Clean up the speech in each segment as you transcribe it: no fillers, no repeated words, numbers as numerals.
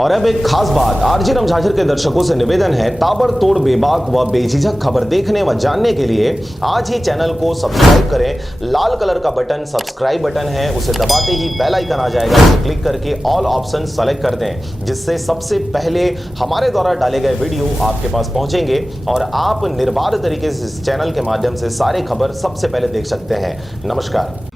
और अब एक खास बात, आरजे रमझाझर के दर्शकों से निवेदन है, ताबड़तोड़ बेबाक व बेझिझक खबर देखने व जानने के लिए आज ही चैनल को सब्सक्राइब करें। लाल कलर का बटन सब्सक्राइब बटन है, उसे दबाते ही बेल आइकन आ जाएगा, उसे क्लिक करके ऑल ऑप्शन सेलेक्ट कर दें, जिससे सबसे पहले हमारे द्वारा डाले गए वीडियो आपके पास पहुंचेंगे और आप निर्बाध तरीके से इस चैनल के माध्यम से सारे खबर सबसे पहले देख सकते हैं। नमस्कार।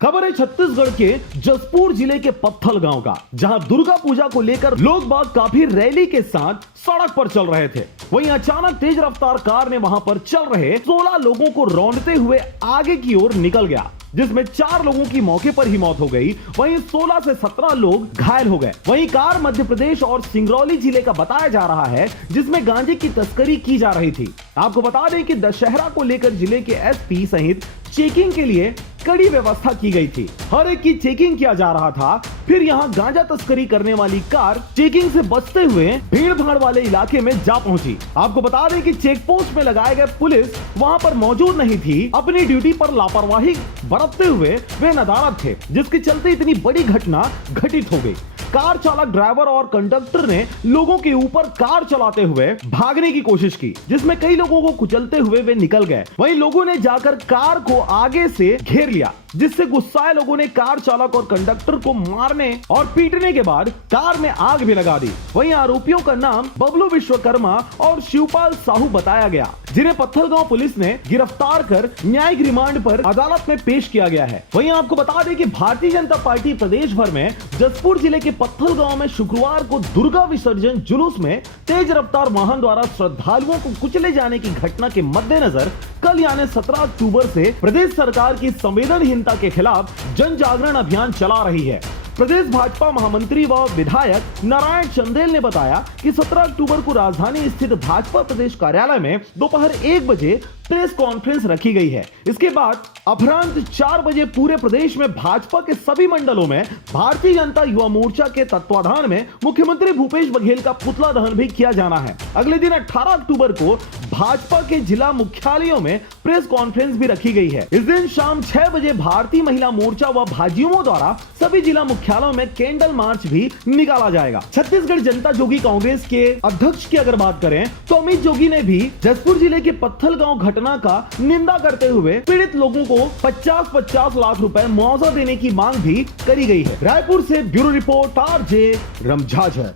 खबर है छत्तीसगढ़ के जसपुर जिले के पत्थल गांव का, जहां दुर्गा पूजा को लेकर लोग बाग काफी रैली के साथ सड़क पर चल रहे थे। वहीं अचानक तेज रफ्तार कार ने वहां पर चल रहे 16 लोगों को रौंदते हुए आगे की ओर निकल गया, जिसमें 4 लोगों की मौके पर ही मौत हो गई। वहीं 16 से 17 लोग घायल हो गए। वहीं कार मध्य प्रदेश और सिंगरौली जिले का बताया जा रहा है, जिसमें गांजे की तस्करी की जा रही थी। आपको बता दें कि दशहरा को लेकर जिले के एसपी सहित चेकिंग के लिए कड़ी व्यवस्था की गई थी। हर एक की चेकिंग किया जा रहा था। फिर यहां गांजा तस्करी करने वाली कार चेकिंग से बचते हुए भीड़ भाड़ वाले इलाके में जा पहुंची। आपको बता दें कि चेक पोस्ट में लगाए गए पुलिस वहां पर मौजूद नहीं थी। अपनी ड्यूटी पर लापरवाही बरतते हुए वे नदारद थे, जिसके चलते इतनी बड़ी घटना घटित हो गई। कार चालक, ड्राइवर और कंडक्टर ने लोगों के ऊपर कार चलाते हुए भागने की कोशिश की, जिसमें कई लोगों को कुचलते हुए वे निकल गए। वहीं लोगों ने जाकर कार को आगे से घेर लिया, जिससे गुस्साए लोगों ने कार चालक और कंडक्टर को मारने और पीटने के बाद कार में आग भी लगा दी। वहीं आरोपियों का नाम बबलू विश्वकर्मा और शिवपाल साहू बताया गया, जिन्हें पत्थलगांव पुलिस ने गिरफ्तार कर न्यायिक रिमांड पर अदालत में पेश किया गया है। वहीं आपको बता दें कि भारतीय जनता पार्टी प्रदेश भर में जसपुर जिले के पत्थलगांव में शुक्रवार को दुर्गा विसर्जन जुलूस में तेज रफ्तार वाहन द्वारा श्रद्धालुओं को कुचले जाने की घटना के मद्देनजर कल यानी 17 अक्टूबर से प्रदेश सरकार की संवेदनहीनता के खिलाफ जन जागरण अभियान चला रही है। प्रदेश भाजपा महामंत्री व विधायक नारायण चंदेल ने बताया कि 17 अक्टूबर को राजधानी स्थित भाजपा प्रदेश कार्यालय में दोपहर 1 बजे प्रेस कॉन्फ्रेंस रखी गई है। इसके बाद अपराह्न 4 बजे पूरे प्रदेश में भाजपा के सभी मंडलों में भारतीय जनता युवा मोर्चा के तत्वाधान में मुख्यमंत्री भूपेश बघेल का पुतला दहन भी किया जाना है। अगले दिन 18 अक्टूबर को भाजपा के जिला मुख्यालयों में प्रेस कॉन्फ्रेंस भी रखी गई है। इस दिन शाम 6 बजे भारतीय महिला मोर्चा व भाजयुमो द्वारा सभी जिला मुख्यालयों में कैंडल मार्च भी निकाला जाएगा। छत्तीसगढ़ जनता जोगी कांग्रेस के अध्यक्ष की अगर बात करें तो अमित जोगी ने भी जसपुर जिले के पत्थलगांव घटना का निंदा करते हुए पीड़ित लोगों को 50-50 लाख रुपए मुआवजा देने की मांग भी करी गई है। रायपुर से ब्यूरो रिपोर्ट आरजे रमझाझर।